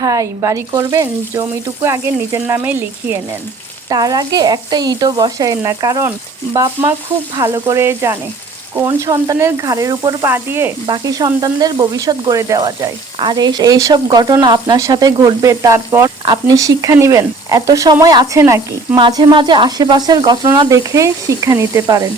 ভাই বাড়ি করবেন, জমিটুকু আগে নিজের নামে লিখিয়ে নেন। তার আগে একটা ইটও বসায়েন না, কারণ বাপ মা খুব ভালো করে জানে কোন সন্তানের ঘাড়ের উপর পা দিয়ে বাকি সন্তানদের ভবিষ্যৎ গড়ে দেওয়া যায়। আর এইসব ঘটনা আপনার সাথে ঘটবে, তারপর আপনি শিক্ষা নেবেন? এত সময় আছে নাকি? মাঝে মাঝে আশেপাশের ঘটনা দেখে শিক্ষা নিতে পারেন।